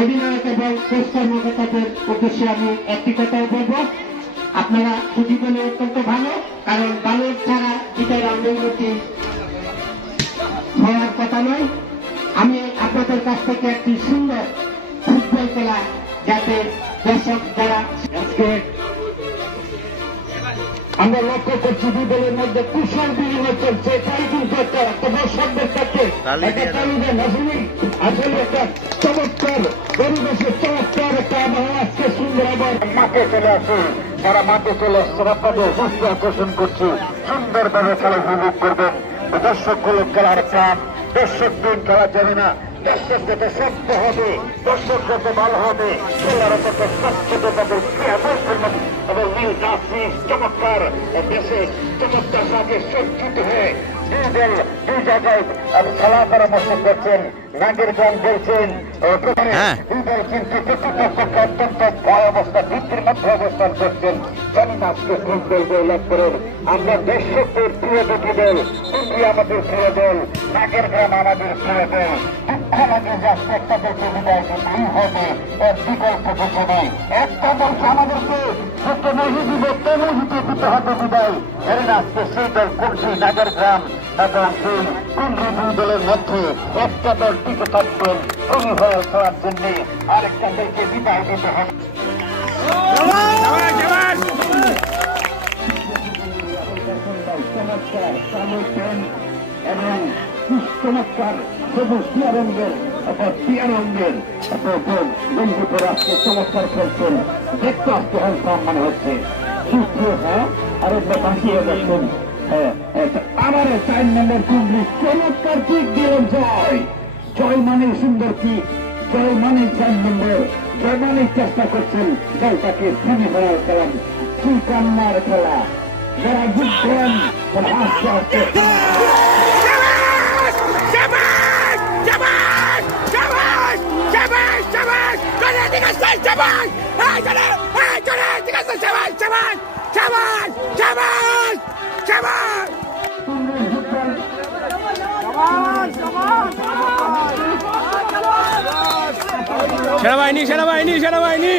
অধিনায়ক এবং কোচ কর্মকর্তাদের উদ্দেশ্যে আমি একটি কথাও বলবো, আপনারা ছুটি পেলে অত্যন্ত ভালো, কারণ বালক ছাড়া বিদায় রাউন্ড উন্নতি হওয়ার কথা নয়। আমি আপনাদের কাছ থেকে একটি সুন্দর ফুটবল খেলা, যাতে দর্শক যারা আমরা লক্ষ্য করছি দুই দলের মধ্যে কুশল বিনিময় চলছে, তাই কিন্তু একটা দর্শকদের কাছে আসলে একটা চমৎকার পরিবেশের চমৎকার একটা আবহাওয়া আজকে সুন্দর আবার মাঠে চলে আসে। তারা মাঠে চলে আসছেন, আপনাদের দৃষ্টি আকর্ষণ করছে, সুন্দরভাবে খেলা উপভোগ করবেন। দর্শকগুলো খেলার প্রাণ, দর্শকদের খেলা যাবে না, দর্শক যত শক্ত হবে, দর্শক যত ভালো হবে, খেলার তত স্বাস্থ্য তাদের ক্রিয়া করবেন এবং নীল নাসিস চমৎকার দেশের চমৎকার সাথে সজ্জিত হয়ে দুই দল দুই জায়গায় খেলা পরামর্শ করছেন। নাগেরগ্রাম বলছেন দুই দল কিন্তু প্রতিপক্ষকে অত্যন্ত ভয় অবস্থা ভিত্তির মধ্যে অবস্থান করছেন। জানি না আজকে কোন দল জয়লাভ করেন। আমরা দর্শকদের প্রিয় দুটি দল, ইন্ডিয়া আমাদের প্রিয় দল, নাগেরগ্রাম আমাদের প্রিয় দল। আমাদের যাচ্ছে একটা দলকে বিদায় দিতেই হবে, এর বিকল্প কিছু নেই। একটা দলকে আমাদেরকে যত নহি দিব তেমনিতে দিতে হবে বিদায়। এর আজকে সেই দল কোনটি? নাগেরগ্রাম এবং সেই কুন্ডি দুই দলের মধ্যে একটা দল টিকে থাকবেন সেমিফাইনাল খেলার জন্য, আরেকটা দলকে বিদায় দিতে হবে। চমৎকার এবং চমৎকার সবুজ টিয়ারঙ্গের টিয়ারঙ্গের বন্ধুদের আজকে চমৎকার খেলছেন, দেখতে আসতে হ্যান্ডসাম মনে হচ্ছে। সুপ্রিয় হ্যাঁ আরেকটা বাঁচিয়ে দেখুন আমার 4 নম্বর কুন্ডলি চমৎকার কিক দিলেন জয়। জয় মানে সুন্দর কিক, জয় মানে 4 নম্বর, জয় মানে চেষ্টা করছেন দলটাকে সেমিফাইনাল খেলান। কি কান্নার খেলা, যারা জিতবেন তারা আস্তে আস্তে সেনাবাহিনী সেনাবাহিনী সেনাবাহিনী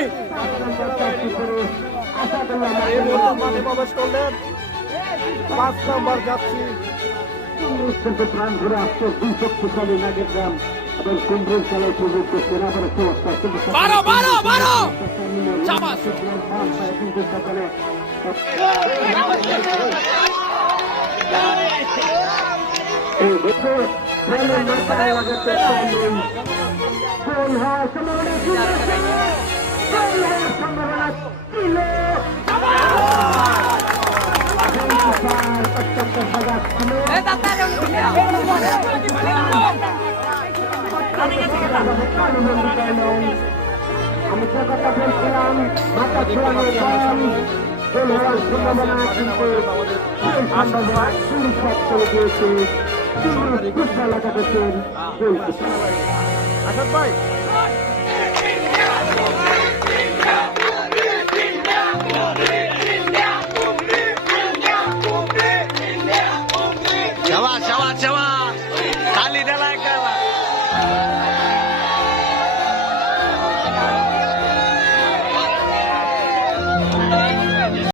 প্রবেশ করলেন 5 নম্বর যাচ্ছি। প্রাণ ঘুরে আসছে দুই শক্তিশালী নাগেরগ্রাম এবং কুম্ভের খেলায় উপভোগ করছেন। আবার কিন্তু সকালে এই দেখো আমি তো কথা বলছিলাম মাথা ছোড়ানো হওয়ার সম্ভাবনা কিন্তু চলে গিয়েছে। লাগাতেছেন আসাদ ভাই